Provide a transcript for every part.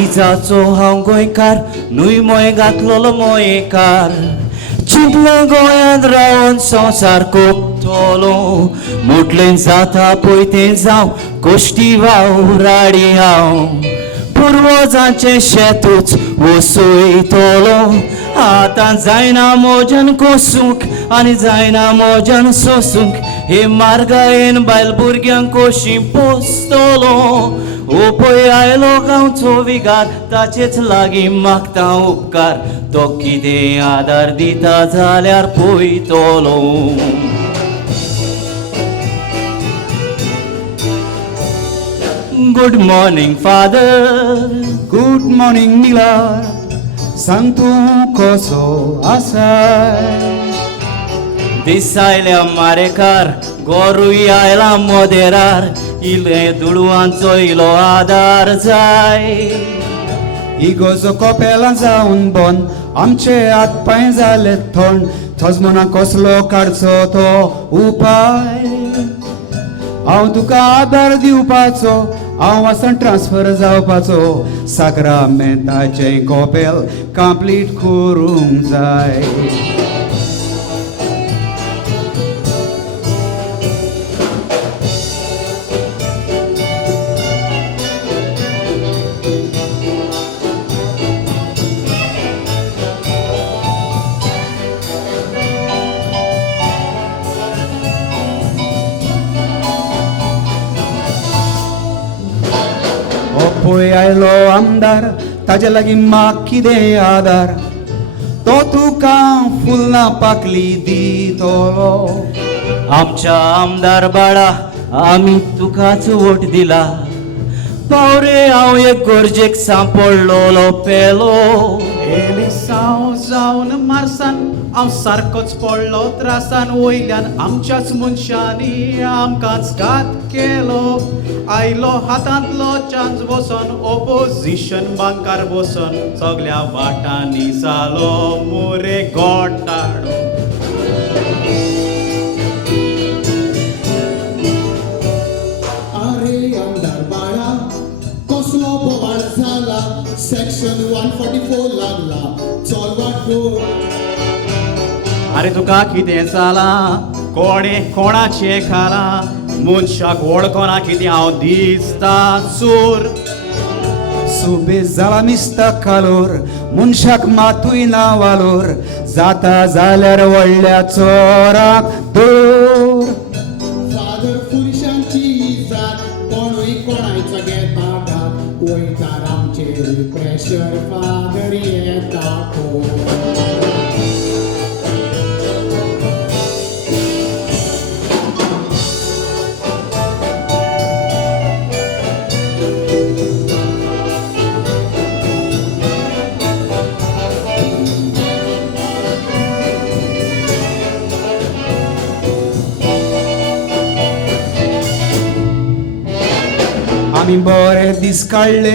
काळिजाचो हांव गोंयकार न्हूय मोय घातलोलो मोयेकार चिंतलें गोंयांत रावन संवसार कोपतलो मुटलें जाता पळय तें जावं कोश्टी वाव राडी हांव पुर्वजांचें शेतूच वसयतलो आतां जायना मोजन कोसूंक आनी जायना मोजन सोसूंक हे मार्गायेन बायल भुरग्यांक कोशी पोसतलो ओ पळय आयलो गांवचो विगार ताचेच लागीं मागता उपकार तो कितें आदार दिता जाल्यार पळयतलो good morning father good morning मिलार सांग तूं कसो आसाय दिसायल्या मारेकार गोरूय आयला मोदेरार इले दुडवांचो इलो आदार जाय इगोजो कोपेलां जावन बोन आमचे हात पांय जाले थंड थजमना कसलो काडचो तो उपाय हांव तुका आदार दिवपाचो हांव वचून ट्रान्सफर जावपाचो साक्रामेंताचें कोपेल कंप्लीट करूंक जाय पळय आयलो आमदार ताजे लागीं म्हाक कितें आदार तो तुका फुलां पाकली दितलो आमच्या आमदार बाळा आमी तुकाच वोट दिला पावरे हांव एक गरजेक सांपडलोलो पेलो एलिसांव जावन मारसान हांव सारकोच पडलो त्रासान वयल्यान आमच्याच मनशांनी आमकांच घात केलो आयलो हातांतलो चान्स बसोन ऑपोजिशन बांकार बसोन सगळ्या वाटांनी जालो मोरे गोटाडो अरे आमदार बाळा कसलो बोवाळ जाला सेक्शन 144 लागला चल वाटो अरे तुका कितें जालां कोणाचे खाला मनशाक वळखना कितें हांव दिसता चोर सुबे जाला मिस्ता कालोर मनशाक मातूय ना वालोर जाता जाल्यार व्हडल्या चोराक दोर फादर पुरुशांची इज्जत कोणूय कोणायचो घेता ढाक वयता आमचेर प्रेशर फादर येता आमी बरे दीस काडले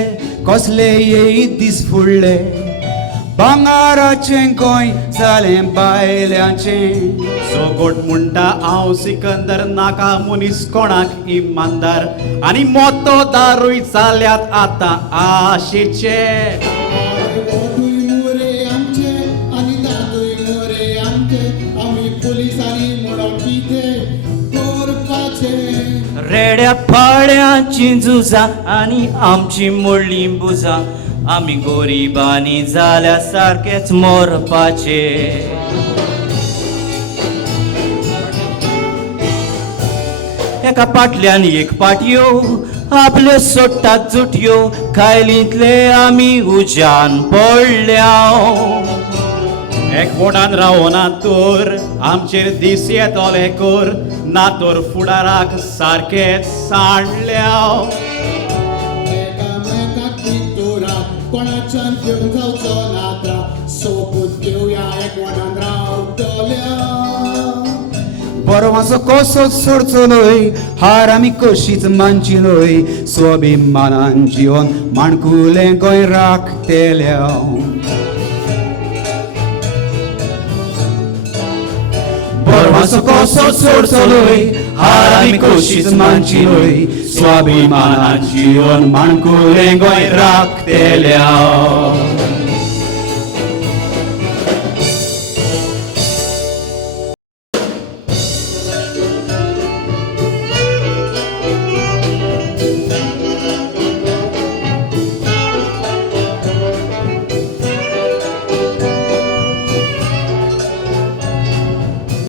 कसले येयत दीस फुडले भांगाराचें गोंय जालें बायल्यांचें सोगोट म्हणटा हांव सिकंदर नाका मनीस कोणाक इमानदार आनी मोतो दारूय जाल्यात आतां आशेचे मोरे आमचे आनी दादूय मोरे आमचे आमी पुलिसांनी म्हणून कितें करपाचें रेड्या फाड्यांची झुजां आनी आमची मोडली बुजां आमी गोरिबांनी जाल्या सारकेच मोरपाचे एका पाटल्यान एक पाटयो आपल्यो सोडटात जुटयो खायलींतले आमी उज्यान पडल्या एकवटान रावना तर आमचेर दीस येतोले कोर ना तर फुडाराक सारकेच सांडल्या एकामेकाक पितुराक कोणाच्यान घेवन जावचो नात्रा सोपूत घेवया एकवटान रावतल्या बरो मातसो कसोच सोडचो न्हय हार आमी कशीच मानची न्हय स्वाभिमानान जिवन माणकुलें गोंय राखतल्या बरो मातसो कसोच सोडचो न्हय हार आमी कशीच मानची न्हय स्वाभिमानात जिवन माणकुलें गोंय राखतल्या